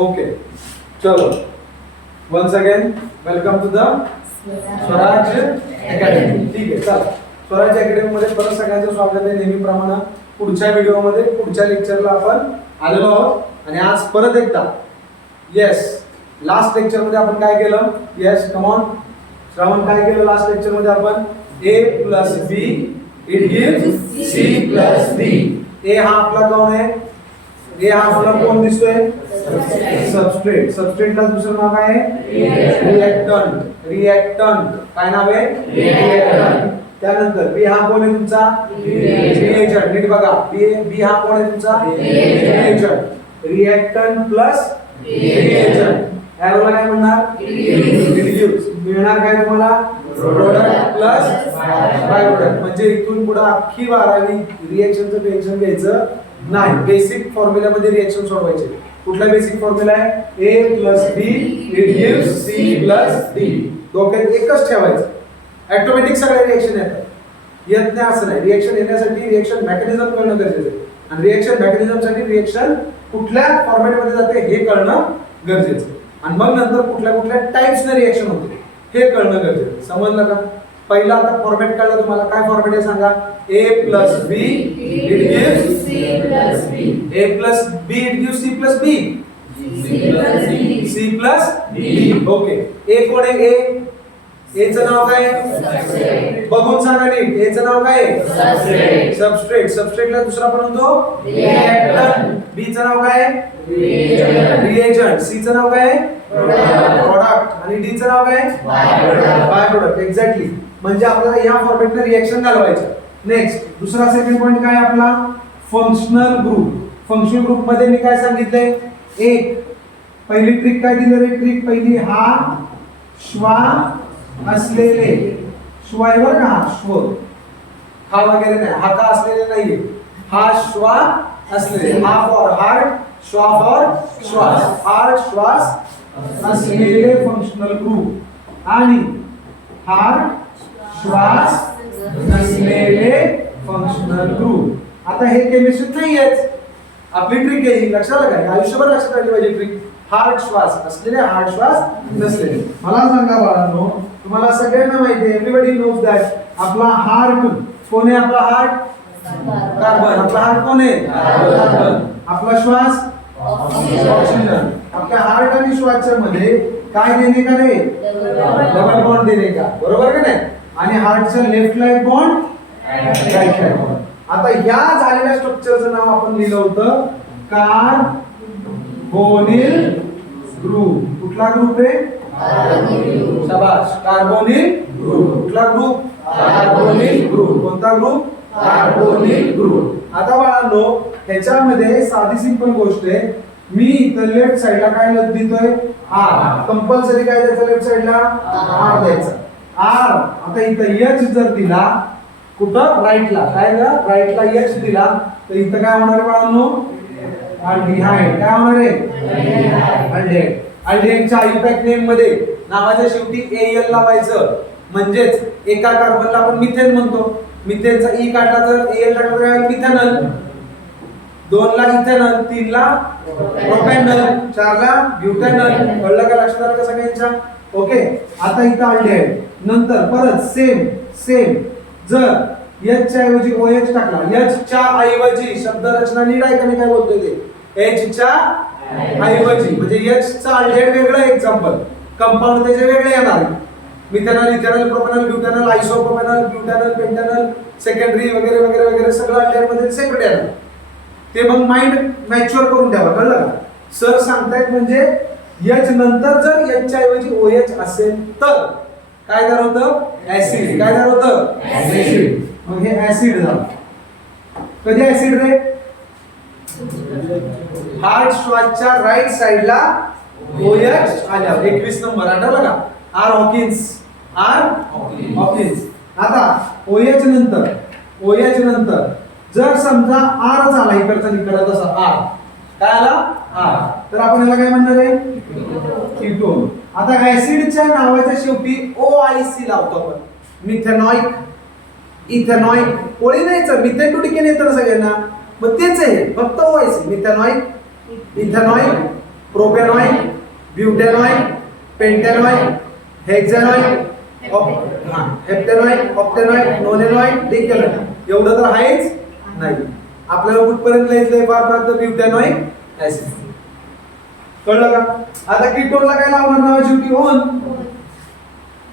Okay चलो once again welcome to the Swaraj academy ठीक आहे चला. स्वराज अकॅडमी मध्ये परत सगळ्यांचं स्वागत आहे नेहमीप्रमाणे. पुढच्या व्हिडिओमध्ये पुढच्या लेक्चरला आपण आलेलो आहोत. आणि आज परत एकदा येस लास्ट लेक्चरमध्ये आपण काय केलं? येस कमॉन श्रावण काय केलं लास्ट लेक्चरमध्ये आपण? A plus B it give C plus D A हा आपला कोण आहे? ए हा आपला कोण दिसतोय? सबस्ट्रेट सबस्ट्रेटला दुसरं नाव काय आहे? रिएक्टंट रिएक्टंट काय नाव आहे? रिएक्टंट त्यानंतर बी हा कोण आहे तुमचा? रिएजंट नीट बघा. बी बी हा कोण आहे तुमचा? रिएजंट रिएक्टंट प्लस रिएजंट ॲरोला काय म्हणणार रिड्यूस मिळणार काय तुम्हाला? प्रोडक्ट प्लस बाय प्रोडक्ट म्हणजे इथून पुढे अख्खी बारावी रिएक्शनचं टेन्शन घ्यायचं नाही. बेसिक फॉर्म्युल्यामध्ये रिएक्शन सोडवायचे. कुठला बेसिक फॉर्म्युला आहे? A plus B it C plus D डोक्यात एकच ठेवायचं. ऍटोमॅटिक सगळ्या रिएक्शन येतात. येत नाही असं नाही. रिएक्शन येण्यासाठी रिएक्शन मेकॅनिझम कळणं गरजेचं आहे. आणि रिएक्शन मेकॅनिझमसाठी रिएक्शन कुठल्या फॉर्मॅटमध्ये जाते हे कळणं गरजेचं आणि मग नंतर कुठल्या कुठल्या टाईप्सने रिएक्शन होते हे कळणं गरजेचं समजलं का? पहिला आता फॉर्मॅट कळलं तुम्हाला. काय फॉर्मॅट आहे सांगा? A plus B it gives A plus B it gives C plus B C plus B okay A कोण आहे? ए एचं नाव काय? बघून सांगा नीट. एचं नाव काय? सबस्ट्रेट सबस्ट्रेटला दुसरा पण होतो रिएक्टंट बी चं नाव काय? रिएजंट सी चं नाव काय? प्रॉडक्ट आणि डी चं नाव काय? बाय प्रोडक्ट एक्झॅक्टली म्हणजे आपल्याला या फॉर्मॅटने रिएक्शन घालवायचं. नेक्स्ट दुसरा सेकंड पॉईंट काय आपला? फंक्शनल ग्रुप फंक्शनल ग्रुपमध्ये मी काय सांगितलंय? एक पहिली ट्रिक काय दिली रे? ट्रिक पहिली हा श्वा असलेले. श्वायवर का? हा श्व. हा वगैरे नाही. हा का असलेले नाहीये. हा श्वा असलेले. हा फॉर हार्ट श्वा फॉर श्वास. हार्ट श्वास असलेले फंक्शनल ग्रुप आणि हार्ट श्वास नसलेले फंक्शनल ग्रुप आता हे केमिस्ट्रीत नाहीयेच आपली ट्रिक आहे. लक्षात आलं आयुष्यभर लक्षात आली पाहिजे ट्रिक हार्ट श्वास. असलेले हार्ड श्वास नसलेले. मला सांगा बाळांनो तुम्हाला सगळ्यांना माहिती आहे. एव्हरीबडी नोज दॅट आपला हार्ट कोण आहे आपला हार्ट कार्बन आपला हार्ट कोण आहे? कार्बन आपला श्वास? ऑक्सिजन आपल्या हार्ट आणि श्वासच्या मध्ये काय देणे का रे डबल बॉन्ड देणे का? बरोबर का नाही? आणि हार्टचं left light bond right light bond आता ह्या झालेल्या स्ट्रक्चरचं नाव आपण लिहिलं होतं कार्बोनिल ग्रुप. कुठला ग्रुप आहे शाबाश कार्बोनिल ग्रुप. कुठला ग्रुप कार्बोनिल ग्रुप. कोणता ग्रुप कार्बोनिल ग्रुप. आता बाळांनो ह्याच्यामध्ये साधी सिंपल गोष्ट आहे. मी इथं लेफ्ट साइडला काय देतोय? आर कंपल्सरी काय द्यायचं लेफ्ट साइडला आर द्यायचा. आर आता इथं एच जर दिला कुठं? राईटला काय राईटला एच दिला. तर इथं काय होणार बाळांनो? अल्डिहाइड काय होणार आहे? अल्डिहाइड अल्डिहाइडच्या इफेक्ट नेममध्ये नावाच्या शेवटी एल लावायचं. म्हणजेच एका कार्बनला आपण मिथेन म्हणतो. मिथेनचा ई काढला तर एल टाकला तर मिथेनॉल दोन ला इथेनॉल तीन ला प्रोपॅनॉल चार ला ब्युटॅनॉल कळलं का लक्षात आलं का सगळ्यांच्या? ओके? आता इथं अल्डिहाइड नंतर परत सेम सेम जर एच च्या ऐवजी ओ एच टाकला एच च्या ऐवजी शब्द रचना नीट आहे का मी काय बोलतोय ते? एच च्या ऐवजी. म्हणजे एच चा अल्डेड वेगळं एक्झाम्पल कंपाऊंड त्याचे वेगळे येणार. Methanol ethanol propanol butanol isopropanol butanol pentanol secondary वगैरे वगैरे वगैरे सगळं अल्डेडमध्ये सेपरेट येणार. ते मग माइंड मॅच्युअर करून द्यावा कळलं का? सर सांगतायत म्हणजे एच नंतर जर एच च्या ऐवजी ओ एच असेल तर काय दर होतं ऍसिड काय दर होतं ऍसिड मग हे ऍसिड झालं. कधी ऍसिड रे? हार्ट श्वासच्या राईट साइडला ओ एच आल्यावर. एकवीस नंबर. आठवलं का? आर हॉकिन्स आर हॉकिन्स आता ओ एच नंतर ओ एच नंतर जर समजा आर झाला इकडचा इकडचा तसा आर काय आला? आर तर आपण याला काय म्हणणार आहे? किटोन आता ऍसिडच्या नावाच्या शेवटी ओ आय सी लावतो आपण. मिथेनॉइक. इथेनॉइक. ओळी नाहीच मिथेन टू डिकेन येतं ना सगळ्यांना. मग तेच आहे. फक्त O I C methanoic ethanoic propanoic butanoic pentanoic hexanoic op- हा, हेप्टॅनॉइड ऑप्टॅनॉइड नोनेनॉइड डिकेलॉइड एवढं तर आहेच नाही. आपल्याला कुठपर्यंत लिहायचंय? फार फार तर ब्युटेनॉइक ऍसिड कळलं का? आता कीटोनला काय लावणार नावाची होती ओन.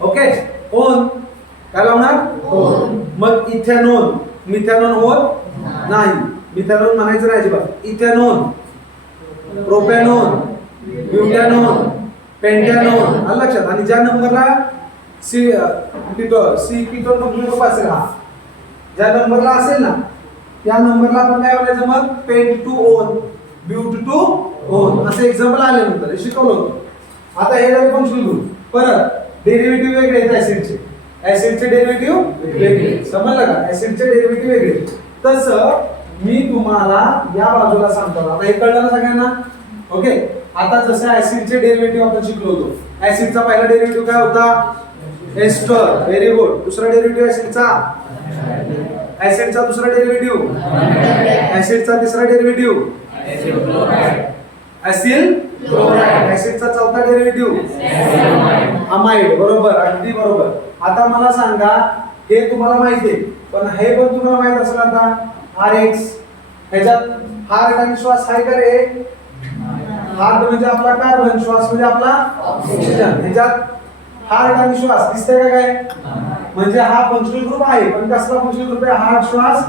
ओके? ओन. काय लावणार. मग इथेनॉन मिथॅनॉन होत नाही. मिथॅनॉन म्हणायचं नाही अजिबात. इथेनॉन प्रोपॅनॉन ब्युटॅनॉन पेंटॅनॉन आलं लक्षात? आणि ज्या नंबरला C keto C ketone group असेल हा. ज्या नंबरला असेल ना त्या नंबरला आपण काय म्हणायचं मग? Pent two one. But two one असं एक्झाम्पल आले नंतर हे शिकवलं होतं. आता हे झाले फंक्शनल ग्रुप परत डेरिव्हेटिव्ह वेगळे आहेत ऍसिडचे ऍसिडचे डेरिव्हेटिव्ह वेगळे. समजलं का? ऍसिडचे डेरिव्हेटिव्ह वेगळे. तसं मी तुम्हाला या बाजूला सांगतो. आता हे कळलं ना सगळ्यांना? ओके आता जसं ऍसिडचे डेरिव्हेटिव्ह आपण शिकलो होतो. ऍसिडचा पहिला डेरिव्हेटिव्ह काय होता? एस्टर व्हेरी गुड दुसरा डेरिव्हेटिव्ह ऍसिडचा ऍसिडचा दुसरा डेरिव्हेटिव्ह ऍसिडचा तिसरा डेरिव्हेटिव्ह ऍसिल ऍसिडचा चौथा डेरिव्हेटिव्ह अमाइड बरोबर अगदी बरोबर. आता मला सांगा हे तुम्हाला माहिती आहे पण हे पण तुम्हाला माहीत असेल आता आर एक्स ह्याच्यात हार्ट आणि श्वास आहे का रे? हार्ट म्हणजे आपला कार्बन श्वास म्हणजे आपला ऑक्सिजन. ह्याच्यात हार्ट आणि श्वास दिसतंय का काय? म्हणजे हा फंक्शनल ग्रुप आहे पण कसला फंक्शनल ग्रुप आहे? हार्ट श्वास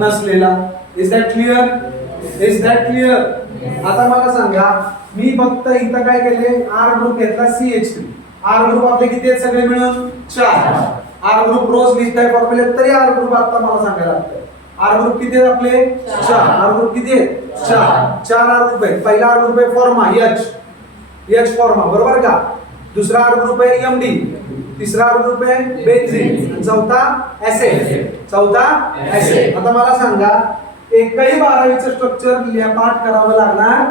नसलेला. Is that clear is that clear आता मला सांगा मी फक्त इथं काय केले आर ग्रुप घेतला C H three R group आपले किती आहेत सगळे मिळून चार आर ग्रुप रोज लिहिताय फॉर्म्युले तरी आर ग्रुप आता मला सांगायला लागतं आर ग्रुप किती आहेत आपले चार आर ग्रुप किती आहेत चार चार आर ग्रुप आहेत पहिला आर ग्रुप आहे फॉर्मा एच एच फॉर्मा बरोबर का दुसरा आर ग्रुप आहे एम डी तिसरा आर ग्रुप आहे बेन्झीन चौथा ऍसिड चौथा ऍसिड आता मला सांगा एकही बारावीचं स्ट्रक्चर पाठ करावं लागणार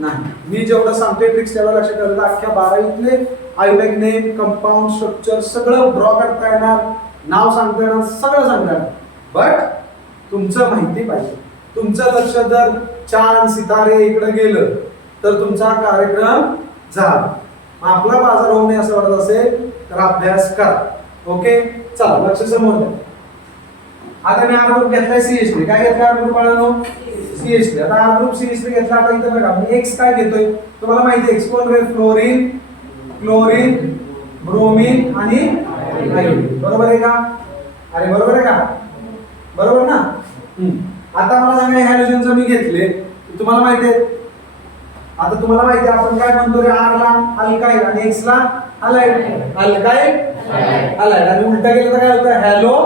नाही. मी जेवढं सांगते ट्रिक्स तेवढं लक्षात ठेवलं अख्ख्या बारावीतले आयबॅग नेम कंपाऊंड स्ट्रक्चर सगळं ड्रॉ करता येणार. नाव सांगता येणार सगळं सांगता येणार. बट तुमचं माहिती पाहिजे. तुमचं लक्ष जर चांद सितारे इकडे गेलं तर तुमचा कार्यक्रम झाला. आपला बाजार होऊ नये असं वाटत असेल तर अभ्यास करा. ओके चला लक्ष समोर द्या. आता मी आर ग्रुप घेतलाय सीएचडी काय घेतला आर ग्रुप बाळांनो? सीएचडी आता आर ग्रुप सीएचडी घेतला आता इथं बघा मी एक्स काय घेतोय? तुम्हाला माहिती एक्स कोण रे? फ्लोरीन क्लोरीन ब्रोमीन आणि बरोबर आहे का? अरे बरोबर आहे का? बरोबर ना. आता मला सांगा हॅलोजनचं मी घेतले. तुम्हाला माहिती आहे? आता तुम्हाला माहिती आहे आपण काय म्हणतो रे? आर ला अल्काइल आणि एक्स ला अलाइड अल्काइल अलाइड आणि उलटा केलं तर काय होतं? हॅलो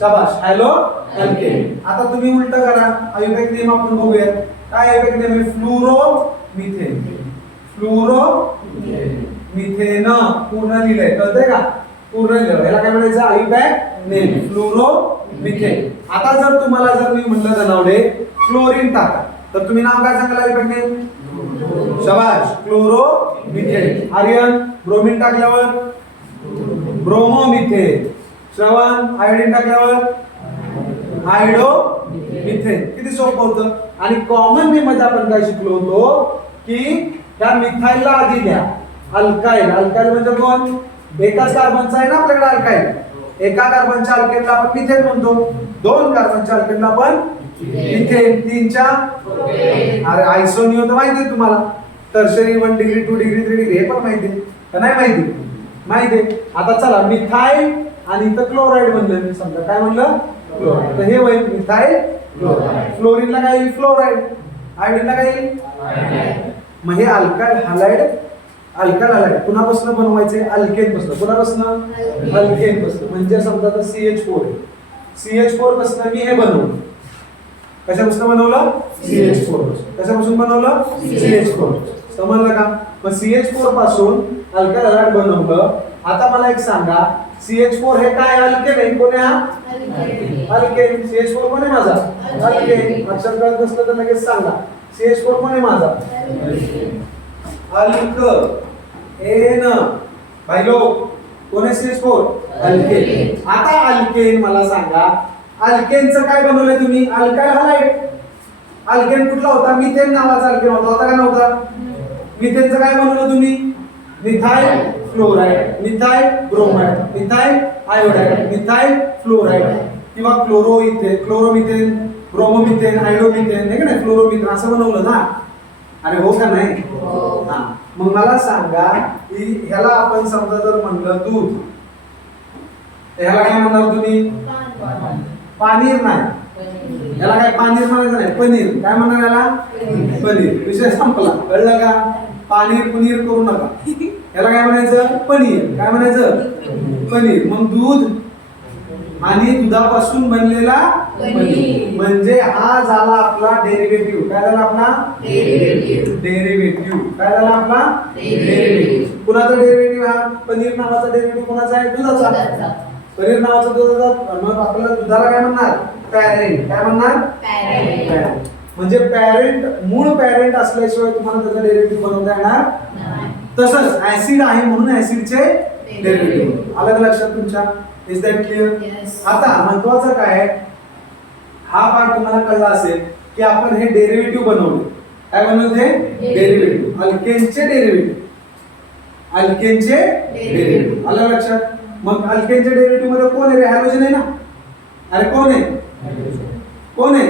शाबाश हॅलो अल्केन आता तुम्ही उलट करा. आयुर्वेद नेम आपण बघूयात. काय आयुर्वेद नेम आहे? फ्लुरो मिथेन फ्लुरो मिथेन पूर्ण लिहिलंय. कळतंय का? पूर्ण लिहिलं याला काय म्हणायचं? आयुर्वेद नेम फ्लुरो मिथेन आता जर तुम्हाला जर मी म्हणलं जनावडे फ्लोरीन टाका. तर तुम्ही नाव काय सांगाल आयुर्वेद नेम शबाश क्लोरो मिथेन आर्यन ब्रोमिन टाकल्यावर? ब्रोमो मिथेन श्रवण आयोडीन टाकल्यावर आयडो मिथेन. किती सोपं होतं? आणि कॉमन ने मध्ये आपण काय शिकलो होतो? की त्या मिथाईलला आधी द्या. अल्काईल अल्काईल म्हणजे कोण? एकाच कार्बनचा आहे ना आपल्याकडे अल्काईल एका कार्बनच्या अल्केनला आपण मिथेन म्हणतो. दोन कार्बनच्या अल्केनला आपण मिथेन तीनच्या? अरे आयसोनियो तर माहिती आहे तुम्हाला. Tertiary one degree two degree three degree हे पण माहिती आहे. का नाही माहिती? माहिती आहे. आता चला मिथाईल आणि इथं क्लोराईड म्हणलं मी समजा. काय म्हणलं? तर हे होईल क्लोराईड फ्लोरीनला काय येईल? फ्लोराईड आयोडीनला काय येईल? मग हे अल्काल हालाइड अल्काल हालाइड कुणापासून बनवायचे अल्केन पासून. कुणापासून? अल्केन पासून. म्हणजे समजा तर C H four C H फोरपासून मी हे बनवलं. कशापासून बनवलं? सी एच फोर कशापासून बनवलं? सी एच फोर समजलं का? मग सी एच फोरपासून अल्काल हालाइड बनवलं. आता मला एक सांगा. सी एच फोर हे काय? अल्केन आहे कोण आहे हा अल्केन सी एच फोर कोण आहे माझा अल्केन अक्षर कळत नसलं तर लगेच सांगा. सी एच फोर कोण आहे माझा? अल्क एन भाई लोक कोण आहे सी एच फोर अल्केन आता अल्केन मला सांगा. अल्केनचं काय बनवलंय तुम्ही? अल्कायल हालाइड अल्केन कुठला होता? मिथेन नावाचा अल्केन होता. होता का नव्हता? मिथेनचं काय बनवलं तुम्ही? Methyl. Fluoride methyl bromide methyl iodide methyl fluoride किंवा क्लोरो इथे क्लोरोमिथेन ब्रोमोमिथेन आयोडोमिथेन हे का नाही? फ्लोरोमिथेन असं बनवलं ना? अरे हो का नाही? हा. मग मला सांगा की ह्याला आपण समजा जर म्हणलं दूध ह्याला काय म्हणणार तुम्ही? पानीर नाही. याला काय पानीर म्हणायचं नाही पनीर. काय म्हणणार याला पनीर. विषय संपला. कळलं का? पानीर पनीर करू नका. याला काय म्हणायचं? पनीर. काय म्हणायचं? पनीर. मग दूध आणि दुधापासून बनलेला पनीर. म्हणजे हा झाला आपला डेरिव्हेटिव्ह काय झाला आपला. डेरिव्हेटिव्ह काय झाला आपला? Derivative. कुणाचा डेरिव्हेटिव्ह हा? पनीर नावाचा डेरिव्हेटिव्ह कुणाचा आहे? दुधाचा. पनीर नावाचा दुधाचा. मग आपल्याला दुधाला काय म्हणणार? पॅरेंट काय म्हणणार. म्हणजे पॅरेंट मूळ पॅरेंट असल्याशिवाय तुम्हाला त्याचा डेरिव्हेटिव्ह बनवता येणार नाही. तसंच ऍसिड आहे म्हणून ऍसिडचे डेरिव्हेटिव्ह का लक्षात तुमच्या? Is that clear. आता महत्वाचं काय आहे? हा पार्ट तुम्हाला कळला असेल की आपण हे डेरिव्हेटिव्ह बनवले. काय बनवले. डेरिव्हेटिव्ह अल्केनचे डेरिव्हेटिव्ह अल्केनचे डेरिव्हेटिव्ह आलं लक्षात? मग अल्केनच्या डेरिव्हेटिव्हमध्ये कोण आहे रे? हॅलोजन आहे ना? अरे कोण आहे? कोण आहे?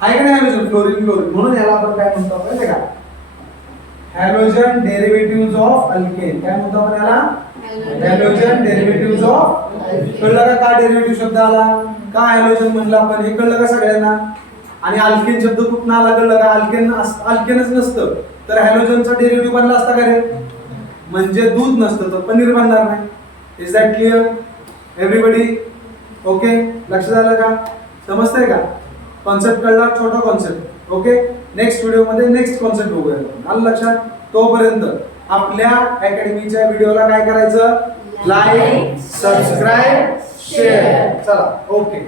आहे का नाही हॅलोजन फ्लोरीन फ्लोरीन म्हणून याला आपण काय म्हणतो माहिती का? हॅलोजन डेरिव्हेटिव्ह ऑफ अल्केन काय म्हणतो आपण याला? हॅलोजन डेरिव्हेटिव्ह ऑफ कळलं का का डेरिव्हेटिव्ह शब्द आला? का हॅलोजन म्हणलं आपण? हे कळलं का सगळ्यांना? आणि अल्केन शब्द कुठून आला कळलं का? अल्केन अल्केनच नसतं. तर हॅलोजनचा डेरिव्हेटिव्ह बनला असता का रे? म्हणजे दूध नसतं तर पनीर बनणार नाही. Is that clear everybody okay लक्ष झालं का? समजतंय का? कॉन्सेप्ट कळला? छोटा कॉन्सेप्ट ओके नेक्स्ट व्हिडिओमध्ये नेक्स्ट कॉन्सेप्ट बघूया. आलं लक्षात? तोपर्यंत आपल्या अकॅडमीच्या व्हिडिओला काय करायचं? लाईक सबस्क्राईब शेअर चला ओके